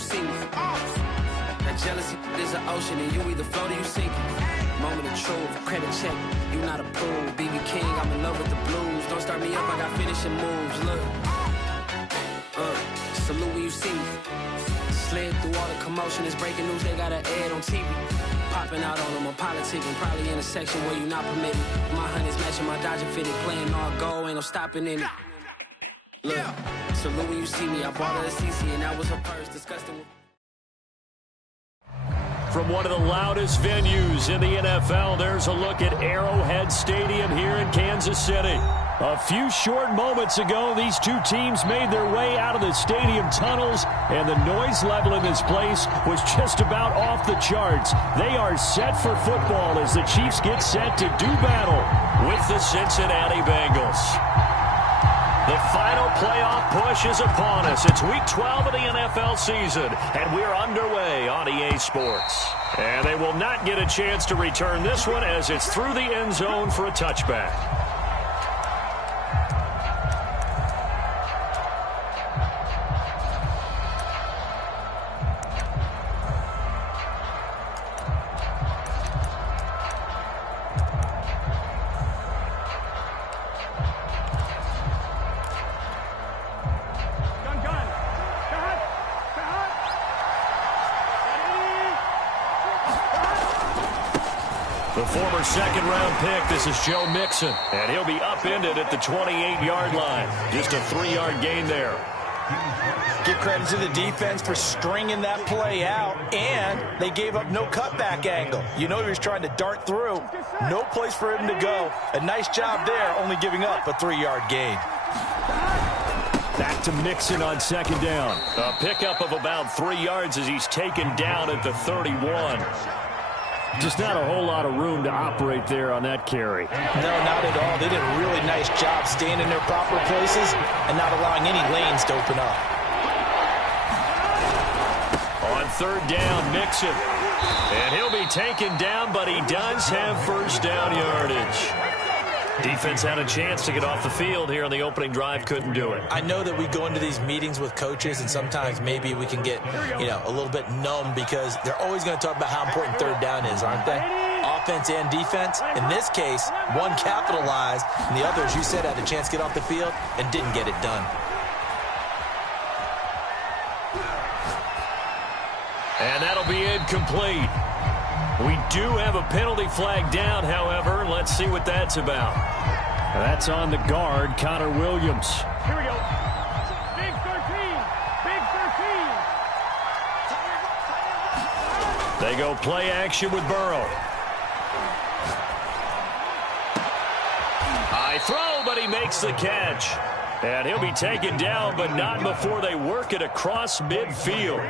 see me. That jealousy is an ocean, and you either float or you sink it. Moment of truth, credit check, you not approved. BB King, I'm in love with the blues. Don't start me up, I got finishing moves. Look, salute when you see me. Slid through all the commotion, it's breaking news, they got an ad on TV. Popping out on them, I'm politicking, probably in a section where you not permitted. My honey's matching my Dodger fitted, playing all goal, ain't no stopping in it. Look, salute when you see me, I bought her a CC and that was her purse, disgusting. From one of the loudest venues in the NFL, there's a look at Arrowhead Stadium here in Kansas City. A few short moments ago, these two teams made their way out of the stadium tunnels, and the noise level in this place was just about off the charts. They are set for football as the Chiefs get set to do battle with the Cincinnati Bengals. The final playoff push is upon us. It's Week 12 of the NFL season, and we're underway on EA Sports. And they will not get a chance to return this one as it's through the end zone for a touchback. The former second-round pick, this is Joe Mixon, and he'll be upended at the 28-yard line. Just a 3-yard gain there. Give credit to the defense for stringing that play out, and they gave up no cutback angle. You know he was trying to dart through. No place for him to go. A nice job there, only giving up a 3-yard gain. Back to Mixon on second down. A pickup of about 3 yards as he's taken down at the 31. Just not a whole lot of room to operate there on that carry. No, not at all. They did a really nice job staying in their proper places and not allowing any lanes to open up. On third down, Mixon. And he'll be taken down, but he does have first down yardage. Defense had a chance to get off the field here on the opening drive, couldn't do it. I know that we go into these meetings with coaches, and sometimes maybe we can get, a little bit numb because they're always going to talk about how important third down is, aren't they? Offense and defense. In this case, one capitalized, and the other, as you said, had a chance to get off the field and didn't get it done. And that'll be incomplete. We do have a penalty flag down, however. Let's see what that's about. That's on the guard, Connor Williams. Here we go. Big 13. Big 13. They go play action with Burrow. High throw, but he makes the catch. And he'll be taken down, but not before they work it across midfield.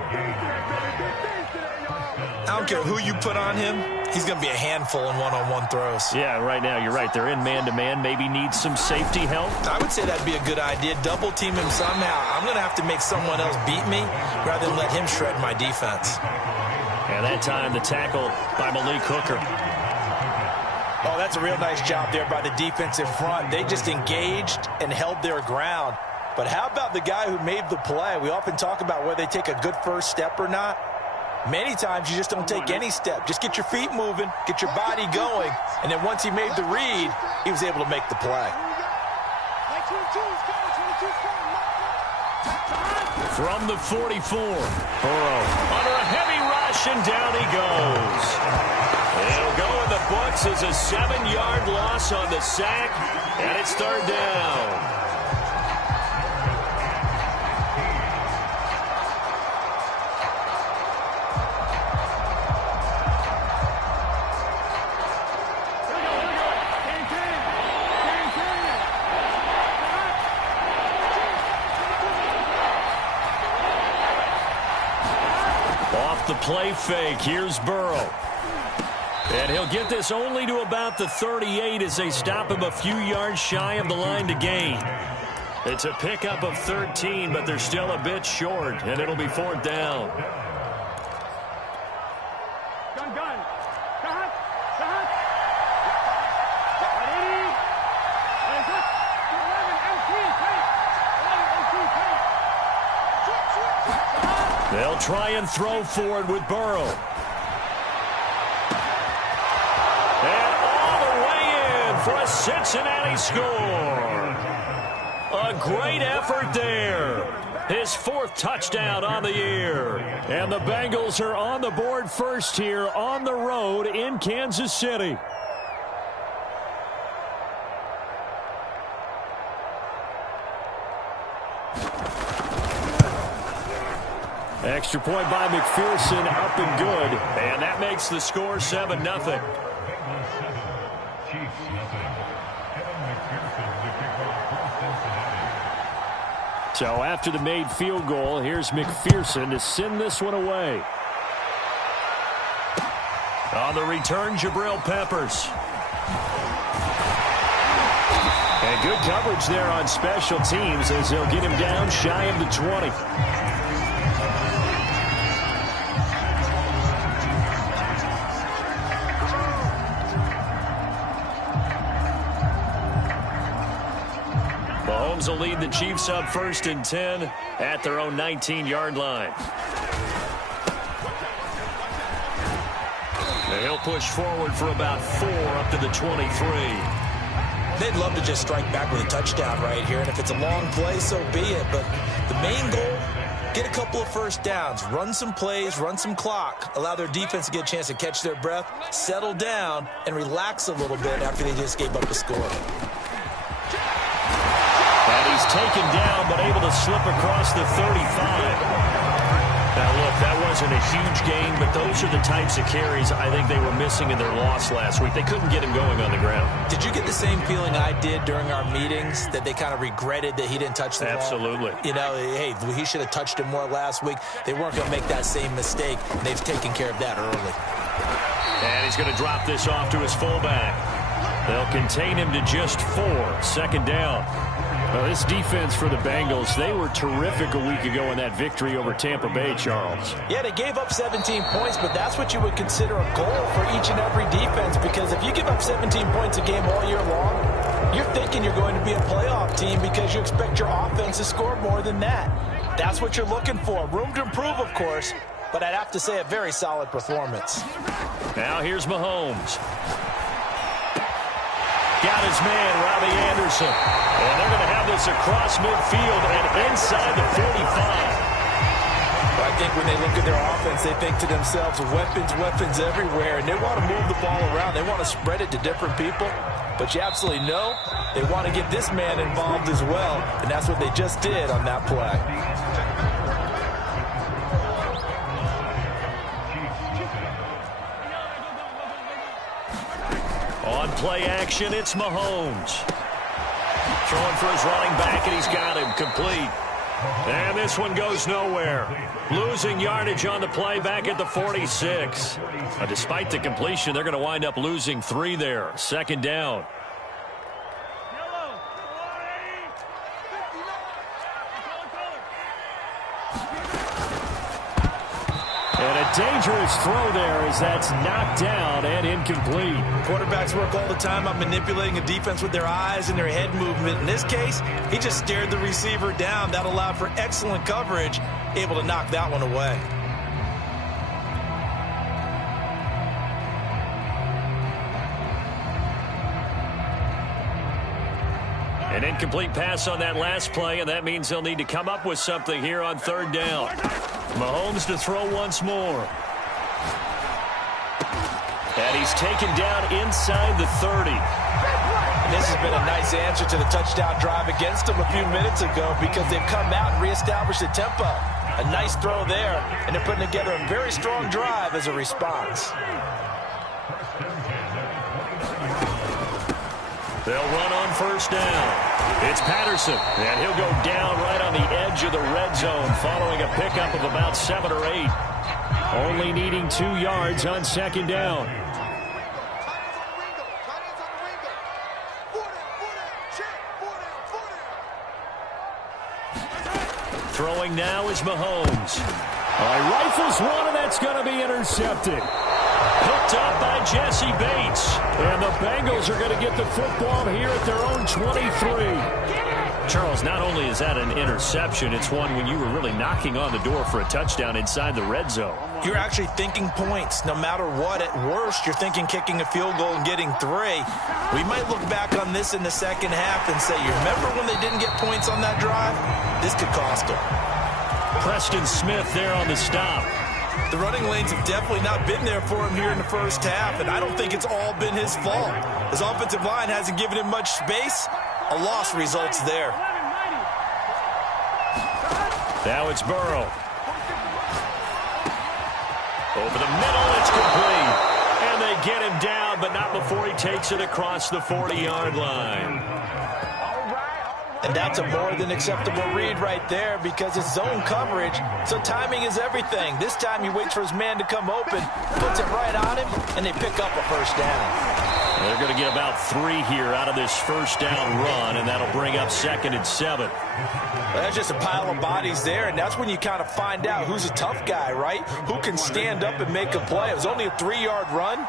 I don't care who you put on him, he's going to be a handful in one-on-one throws. Yeah, right now, you're right. They're in man-to-man. Maybe needs some safety help. I would say that'd be a good idea. Double team him somehow. I'm going to have to make someone else beat me rather than let him shred my defense. And that time, the tackle by Malik Hooker. Oh, that's a real nice job there by the defense in front. They just engaged and held their ground. But how about the guy who made the play? We often talk about whether they take a good first step or not. Many times you just don't take any step. Just get your feet moving, get your body going, and then once he made the read, he was able to make the play. From the 44, Burrow under a heavy rush, and down he goes. It'll go in the books as a 7-yard loss on the sack, and it's third down. The play fake. Here's Burrow. And he'll get this only to about the 38 as they stop him a few yards shy of the line to gain. It's a pickup of 13, but they're still a bit short, and it'll be fourth down. Gun. They'll try and throw for it with Burrow. And all the way in for a Cincinnati score. A great effort there. His 4th touchdown on the year. And the Bengals are on the board first here on the road in Kansas City. Extra point by McPherson, up and good. And that makes the score 7-0. So after the made field goal, here's McPherson to send this one away. On the return, Jabril Peppers. And good coverage there on special teams as they'll get him down shy of the 20. Mahomes will lead the Chiefs up 1st and 10 at their own 19-yard line. And he'll push forward for about 4 up to the 23. They'd love to just strike back with a touchdown right here, and if it's a long play, so be it. But the main goal, get a couple of first downs, run some plays, run some clock, allow their defense to get a chance to catch their breath, settle down, and relax a little bit after they just gave up a score. And he's taken down, but able to slip across the 35. Now, look, that wasn't a huge gain, but those are the types of carries I think they were missing in their loss last week. They couldn't get him going on the ground. Did you get the same feeling I did during our meetings, that they kind of regretted that he didn't touch the ball? Absolutely. You know, hey, he should have touched him more last week. They weren't going to make that same mistake, and they've taken care of that early. And he's going to drop this off to his fullback. They'll contain him to just 4, 2nd down. Well, this defense for the Bengals, they were terrific a week ago in that victory over Tampa Bay, Charles. Yeah, they gave up 17 points, but that's what you would consider a goal for each and every defense, because if you give up 17 points a game all year long, you're thinking you're going to be a playoff team because you expect your offense to score more than that. That's what you're looking for. Room to improve, of course, but I'd have to say a very solid performance. Now here's Mahomes. Got his man, Robbie Anderson. And they're going to have this across midfield and inside the 45. I think when they look at their offense, they think to themselves, weapons everywhere, and they want to move the ball around. They want to spread it to different people. But you absolutely know they want to get this man involved as well, and that's what they just did on that play. On play action, it's Mahomes. Throwing for his running back, and he's got him complete. And this one goes nowhere. Losing yardage on the play back at the 46. Despite the completion, they're going to wind up losing 3 there. 2nd down. And a dangerous throw there as that's knocked down and incomplete. Quarterbacks work all the time on manipulating a defense with their eyes and their head movement. In this case, he just stared the receiver down. That allowed for excellent coverage, able to knock that one away. An incomplete pass on that last play, and that means they'll need to come up with something here on 3rd down. Mahomes to throw once more. And he's taken down inside the 30. And this has been a nice answer to the touchdown drive against them a few minutes ago, because they've come out and reestablished the tempo. A nice throw there, and they're putting together a very strong drive as a response. They'll run on 1st down. It's Patterson, and he'll go down right on the edge of the red zone following a pickup of about 7 or 8. Only needing 2 yards on 2nd down. Throwing now is Mahomes. Rifles one, and that's going to be intercepted. Picked up by Jesse Bates. And the Bengals are going to get the football here at their own 23. Charles, not only is that an interception, it's one when you were really knocking on the door for a touchdown inside the red zone. You're actually thinking points. No matter what, at worst, you're thinking kicking a field goal and getting 3. We might look back on this in the second half and say, you remember when they didn't get points on that drive? This could cost them. Preston Smith there on the stop. The running lanes have definitely not been there for him here in the first half, and I don't think it's all been his fault. His offensive line hasn't given him much space. A loss results there. Now it's Burrow. Over the middle, it's complete. And they get him down, but not before he takes it across the 40-yard line. And that's a more than acceptable read right there because it's zone coverage, so timing is everything. This time he waits for his man to come open, puts it right on him, and they pick up a first down. They're going to get about 3 here out of this first down run, and that'll bring up 2nd and 7. Well, that's just a pile of bodies there, and that's when you kind of find out who's a tough guy, right? Who can stand up and make a play. It was only a 3-yard run,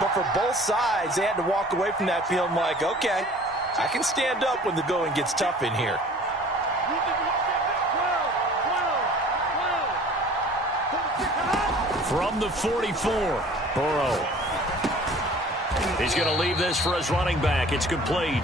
but for both sides, they had to walk away from that feeling like, okay, I can stand up when the going gets tough in here. From the 44, Burrow. He's going to leave this for his running back. It's complete.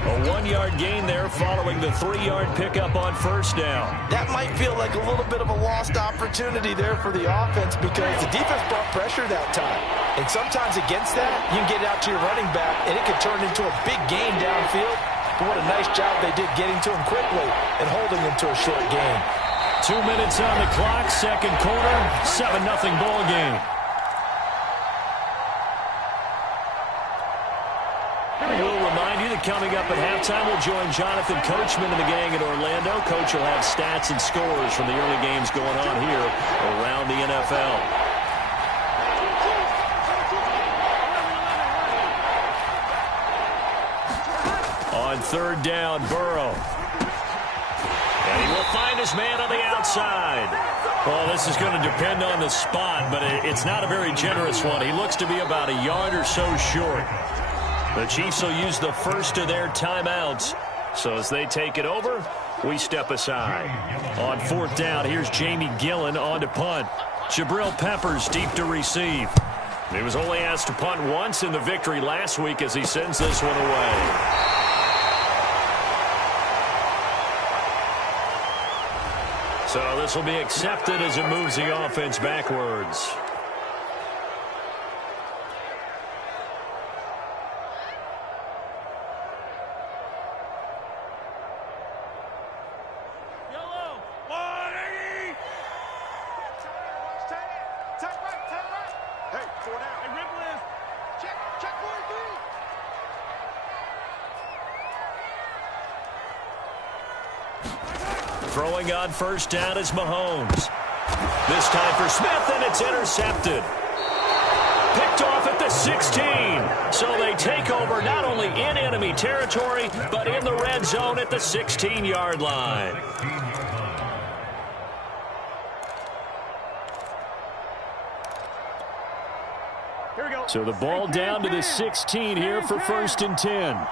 A 1-yard gain there following the 3-yard pickup on first down. That might feel like a little bit of a lost opportunity there for the offense because the defense brought pressure that time. And sometimes against that, you can get out to your running back, and it could turn into a big gain downfield. But what a nice job they did getting to him quickly and holding him to a short gain. 2 minutes on the clock, second quarter, 7-0 ball game. Coming up at halftime, we'll join Jonathan Coachman and the gang in Orlando. Coach will have stats and scores from the early games going on here around the NFL. On third down, Burrow. And he will find his man on the outside. Well, this is going to depend on the spot, but it's not a very generous one. He looks to be about a yard or so short. The Chiefs will use the first of their timeouts. So as they take it over, we step aside. On fourth down, here's Jamie Gillen on to punt. Jabril Peppers deep to receive. He was only asked to punt once in the victory last week as he sends this one away. So this will be accepted as it moves the offense backwards. Throwing on first down is Mahomes. This time for Smith, and it's intercepted. Picked off at the 16. So they take over not only in enemy territory, but in the red zone at the 16-yard line. Here we go. So the ball down to the 16 here for 1st and 10.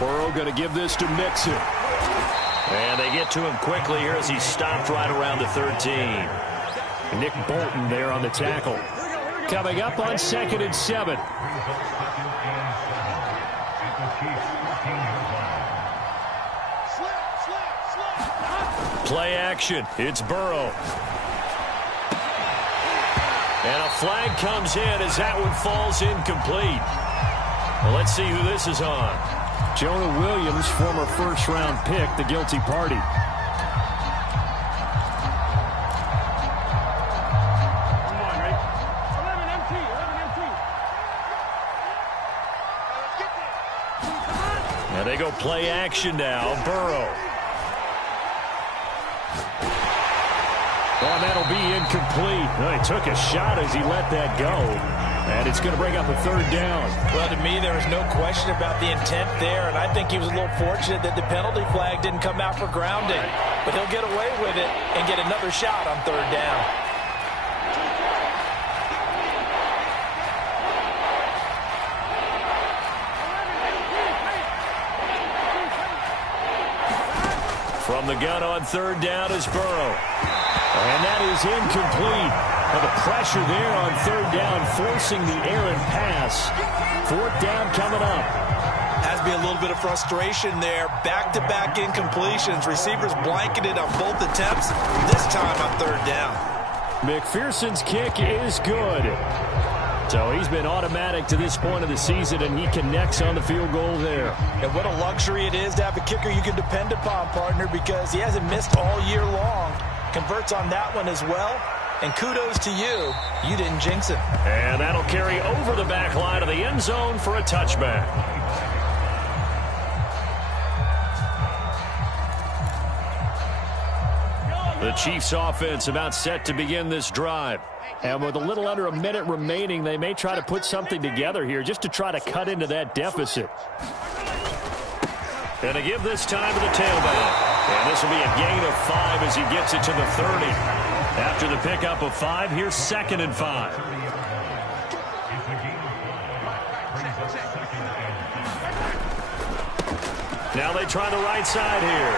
Burrow going to give this to Mixon. And they get to him quickly here as he's stopped right around the 13. Nick Bolton there on the tackle. Coming up on 2nd and 7. Play action. It's Burrow. And a flag comes in as that one falls incomplete. Well, let's see who this is on. Jonah Williams, former first-round pick, the guilty party. Now they go play action now. Burrow. Oh, that'll be incomplete. Well, he took a shot as he let that go. And it's going to bring up a third down. Well, to me, there was no question about the intent there, and I think he was a little fortunate that the penalty flag didn't come out for grounding. But he'll get away with it and get another shot on third down. From the gun on third down is Burrow. And that is incomplete. And the pressure there on third down, forcing the errant pass. Fourth down coming up. Has to be a little bit of frustration there. Back-to-back incompletions. Receivers blanketed on both attempts. This time on third down. McPherson's kick is good. So he's been automatic to this point of the season, and he connects on the field goal there. And what a luxury it is to have a kicker you can depend upon, partner, because he hasn't missed all year long. Converts on that one as well. And kudos to you. You didn't jinx it. And that'll carry over the back line of the end zone for a touchback. The Chiefs offense about set to begin this drive. And with a little under a minute remaining, they may try to put something together here just to try to cut into that deficit. And to give this time to the tailback. And this will be a gain of 5 as he gets it to the 30. After the pickup of 5, here's 2nd and 5. Now they try the right side here.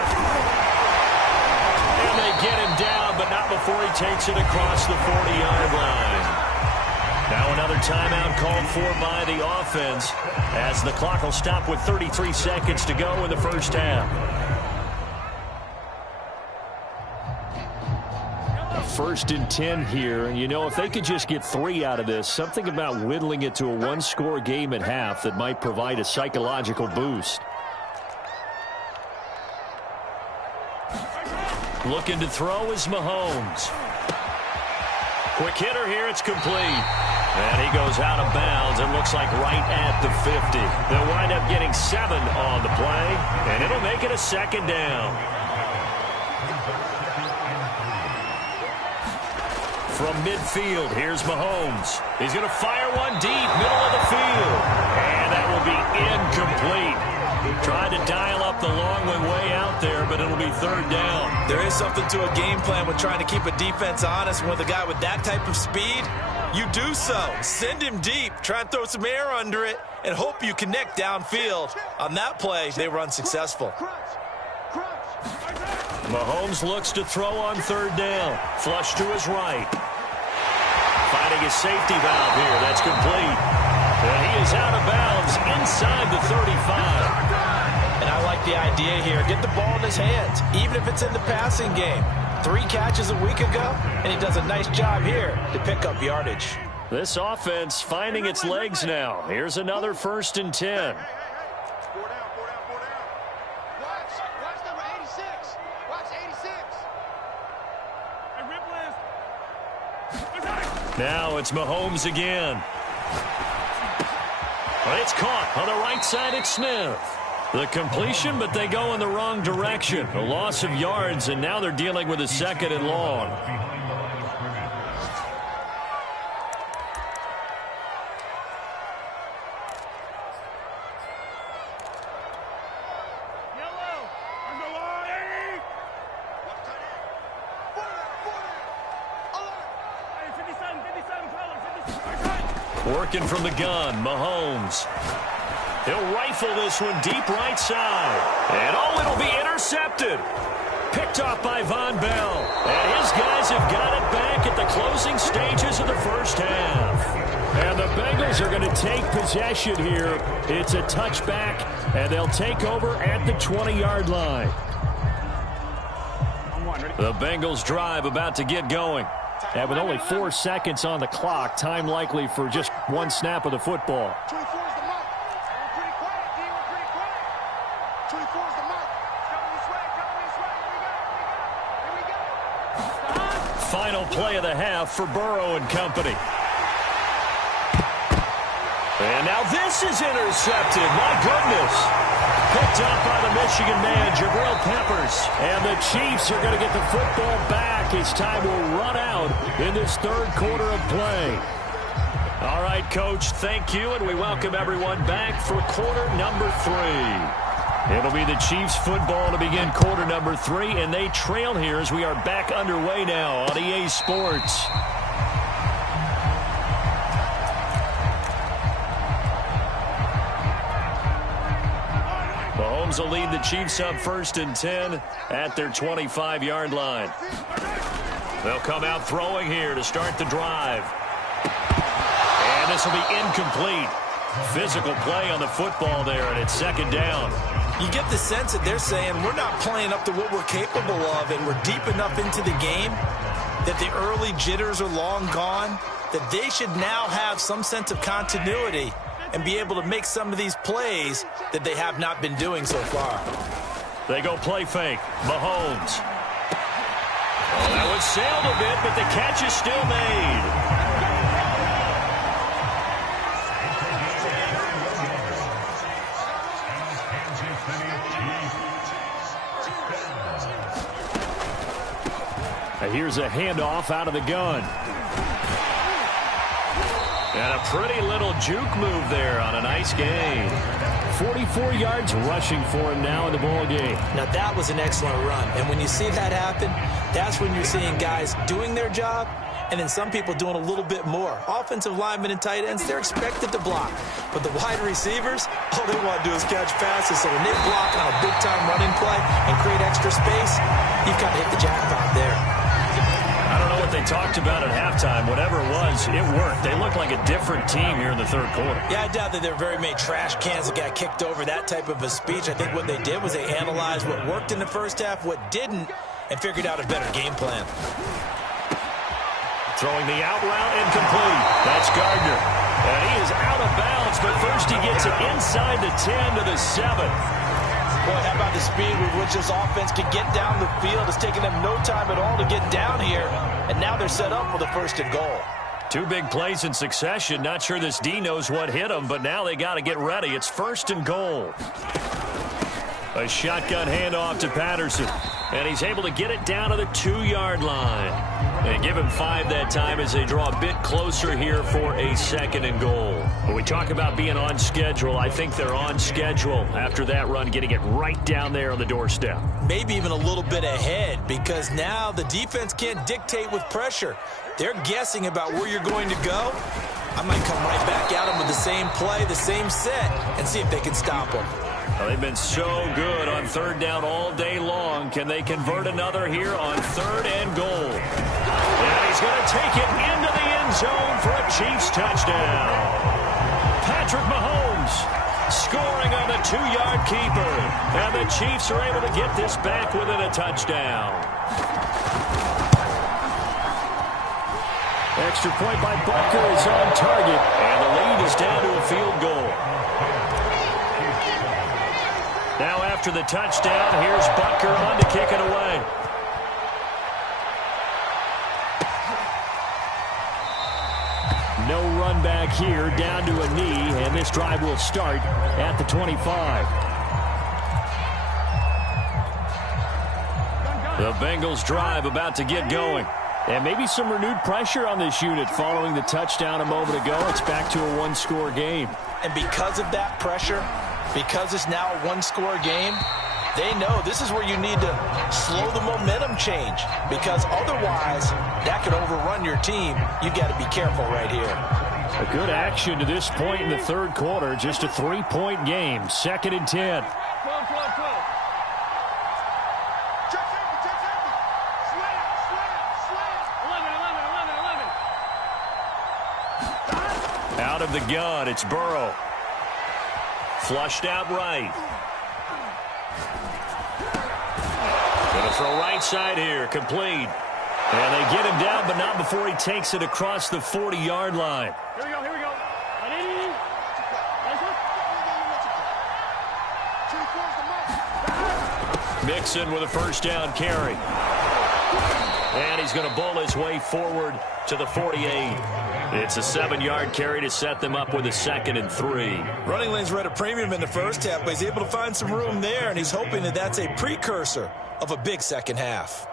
And they get him down, but not before he takes it across the 40-yard line. Now another timeout called for by the offense as the clock will stop with 33 seconds to go in the first half. First and 10 here. You know, if they could just get 3 out of this, something about whittling it to a one-score game at half that might provide a psychological boost. Looking to throw is Mahomes. Quick hitter here. It's complete. And he goes out of bounds. It looks like right at the 50. They'll wind up getting 7 on the play, and it'll make it a 2nd down. From midfield, here's Mahomes. He's going to fire one deep, middle of the field. And that will be incomplete. Tried to dial up the long way out there, but it'll be 3rd down. There is something to a game plan with trying to keep a defense honest. And with a guy with that type of speed, you do so. Send him deep. Try and throw some air under it and hope you connect downfield. On that play, they were unsuccessful. Mahomes looks to throw on 3rd down. Flush to his right. Finding his safety valve here. That's complete. And he is out of bounds inside the 35. And I like the idea here. Get the ball in his hands, even if it's in the passing game. 3 catches a week ago, and he does a nice job here to pick up yardage. This offense finding its legs now. Here's another 1st and 10. Now it's Mahomes again. But it's caught on the right side. It's Smith. The completion, but they go in the wrong direction. A loss of yards, and now they're dealing with a 2nd and long. Working from the gun, Mahomes. He'll rifle this one deep right side. And it'll be intercepted. Picked off by Von Bell. And his guys have got it back at the closing stages of the first half. And the Bengals are going to take possession here. It's a touchback, and they'll take over at the 20-yard line. The Bengals drive about to get going. And with only 4 seconds on the clock, time likely for just 1 snap of the football. Final play of the half for Burrow and company. And now this is intercepted. My goodness. Picked up by the Michigan man, Jabril Peppers. And the Chiefs are going to get the football back as time will run out in this 3rd quarter of play. All right, Coach, thank you, and we welcome everyone back for quarter number 3. It'll be the Chiefs football to begin quarter number 3, and they trail here as we are back underway now on EA Sports. Mahomes will lead the Chiefs up 1st and 10 at their 25-yard line. They'll come out throwing here to start the drive. And this will be incomplete. Physical play on the football there, and it's 2nd down. You get the sense that they're saying we're not playing up to what we're capable of, and we're deep enough into the game that the early jitters are long gone, that they should now have some sense of continuity and be able to make some of these plays that they have not been doing so far. They go play fake. Mahomes. Oh, that one sailed a bit, but the catch is still made. Here's a handoff out of the gun. And a pretty little juke move there on a nice gain. 44 yards rushing for him now in the ball game. Now that was an excellent run. And when you see that happen, that's when you're seeing guys doing their job and then some people doing a little bit more. Offensive linemen and tight ends, they're expected to block. But the wide receivers, all they want to do is catch passes. So when they block on a big-time running play and create extra space, you've got to hit the jackpot there. I don't know what they talked about at halftime. Whatever it was, it worked. They look like a different team here in the 3rd quarter. Yeah, I doubt that there are very many trash cans that got kicked over, that type of a speech. I think what they did was they analyzed what worked in the first half, what didn't, and figured out a better game plan. Throwing the out route incomplete. That's Gardner. And he is out of bounds, but first he gets it inside the 10 to the 7. Boy, how about the speed with which this offense can get down the field? It's taken them no time at all to get down here, and now they're set up for the 1st and goal. 2 big plays in succession. Not sure this D knows what hit them, but now they got to get ready. It's 1st and goal. A shotgun handoff to Patterson, and he's able to get it down to the 2-yard line. They give him 5 that time as they draw a bit closer here for a 2nd and goal. When we talk about being on schedule, I think they're on schedule after that run, getting it right down there on the doorstep. Maybe even a little bit ahead, because now the defense can't dictate with pressure. They're guessing about where you're going to go. I might come right back at them with the same play, the same set, and see if they can stop them. Well, they've been so good on 3rd down all day long. Can they convert another here on 3rd and goal? And he's going to take it into the end zone for a Chiefs touchdown. Patrick Mahomes scoring on the 2-yard keeper. And the Chiefs are able to get this back within a touchdown. Extra point by Butker is on target. And the lead is down to a field goal. Now after the touchdown, here's Butker on to kick it away. No run back here, down to a knee, and this drive will start at the 25. The Bengals drive about to get going. And maybe some renewed pressure on this unit following the touchdown a moment ago. It's back to a 1-score game. And because of that pressure, because it's now a 1-score game, they know this is where you need to slow the momentum change, because otherwise that could overrun your team. You've got to be careful right here. A good action to this point in the 3rd quarter. Just a 3-point game. 2nd and 10. 12. Check safety. Slant. 11. Out of the gun, it's Burrow. Flushed out right. Going to throw right side here, complete. And they get him down, but not before he takes it across the 40-yard line. Here we go. Mixon with a 1st down carry. And he's going to bull his way forward to the 48. It's a 7-yard carry to set them up with a 2nd and 3. Running lanes were at a premium in the first half, but he's able to find some room there, and he's hoping that that's a precursor of a big second half.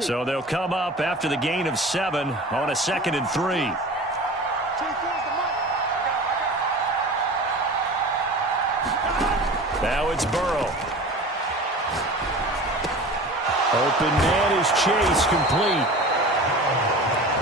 So they'll come up after the gain of 7 on a 2nd and 3. Now it's Burrow. Open man is Chase, complete.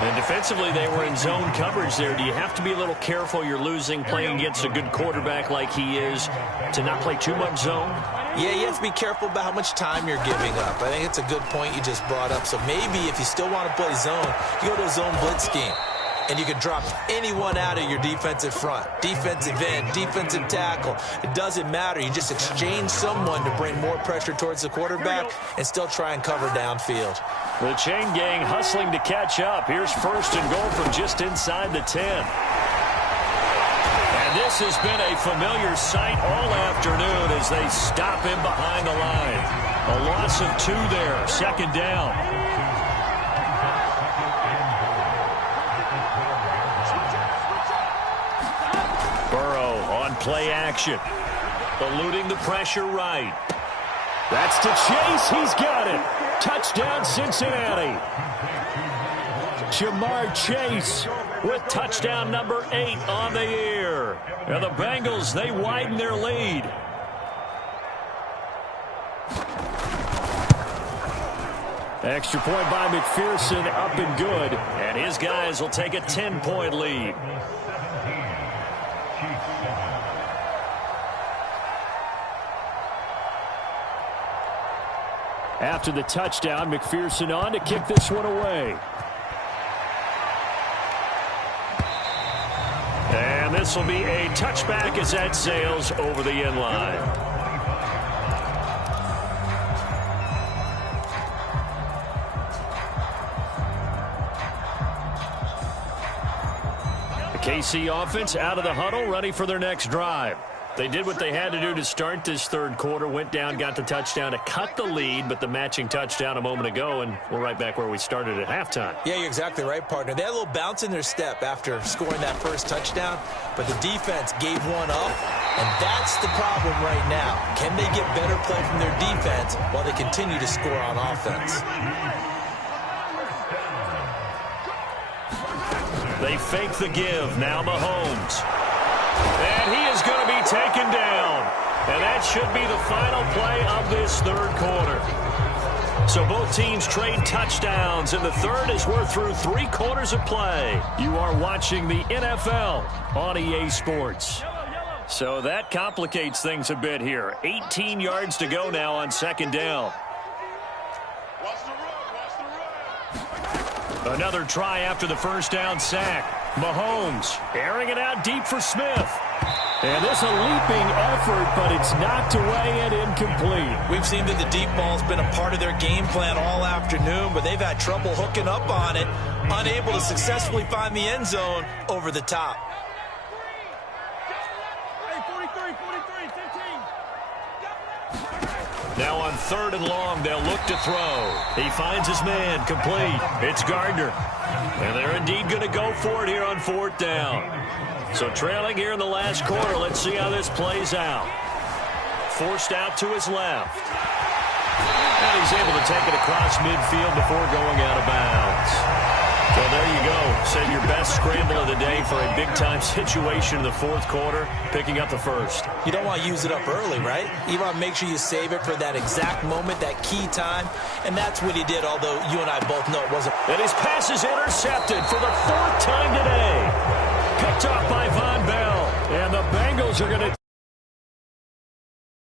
And defensively, they were in zone coverage there. Do you have to be a little careful you're losing playing against a good quarterback like he is to not play too much zone? Yeah, you have to be careful about how much time you're giving up. I think it's a good point you just brought up. So maybe if you still want to play zone, you go to a zone blitz scheme. And you can drop anyone out of your defensive front. Defensive end, defensive tackle. It doesn't matter. You just exchange someone to bring more pressure towards the quarterback and still try and cover downfield. The chain gang hustling to catch up. Here's 1st and goal from just inside the 10. And this has been a familiar sight all afternoon as they stop him behind the line. A loss of 2 there. 2nd down. Burrow on play action. Eluding the pressure right. That's to Chase. He's got it. Touchdown, Cincinnati. Jamar Chase with touchdown number 8 on the year. And the Bengals, they widen their lead. Extra point by McPherson, up and good. And his guys will take a 10-point lead. After the touchdown, McPherson on to kick this one away. And this will be a touchback as that sails over the end line. The KC offense out of the huddle, ready for their next drive. They did what they had to do to start this 3rd quarter, went down, got the touchdown to cut the lead, but the matching touchdown a moment ago, and we're right back where we started at halftime. Yeah, you're exactly right, partner. They had a little bounce in their step after scoring that first touchdown, but the defense gave one up, and that's the problem right now. Can they get better play from their defense while they continue to score on offense? They fake the give. Now Mahomes. And he is going to be taken down. And that should be the final play of this 3rd quarter. So both teams trade touchdowns, and the 3rd as we're through 3 quarters of play. You are watching the NFL on EA Sports. So that complicates things a bit here. 18 yards to go now on 2nd down. Another try after the 1st down sack. Mahomes airing it out deep for Smith. And this a leaping effort, but it's knocked away and incomplete. We've seen that the deep ball's been a part of their game plan all afternoon, but they've had trouble hooking up on it, unable to successfully find the end zone over the top. Now on 3rd and long, they'll look to throw. He finds his man, complete. It's Gardner. And they're indeed going to go for it here on 4th down. So trailing here in the last quarter, let's see how this plays out. Forced out to his left. And he's able to take it across midfield before going out of bounds. Well, there you go. Save your best scramble of the day for a big-time situation in the 4th quarter, picking up the 1st. You don't want to use it up early, right? You want to make sure you save it for that exact moment, that key time, and that's what he did, although you and I both know it wasn't. And his pass is intercepted for the 4th time today. Picked off by Von Bell, and the Bengals are going to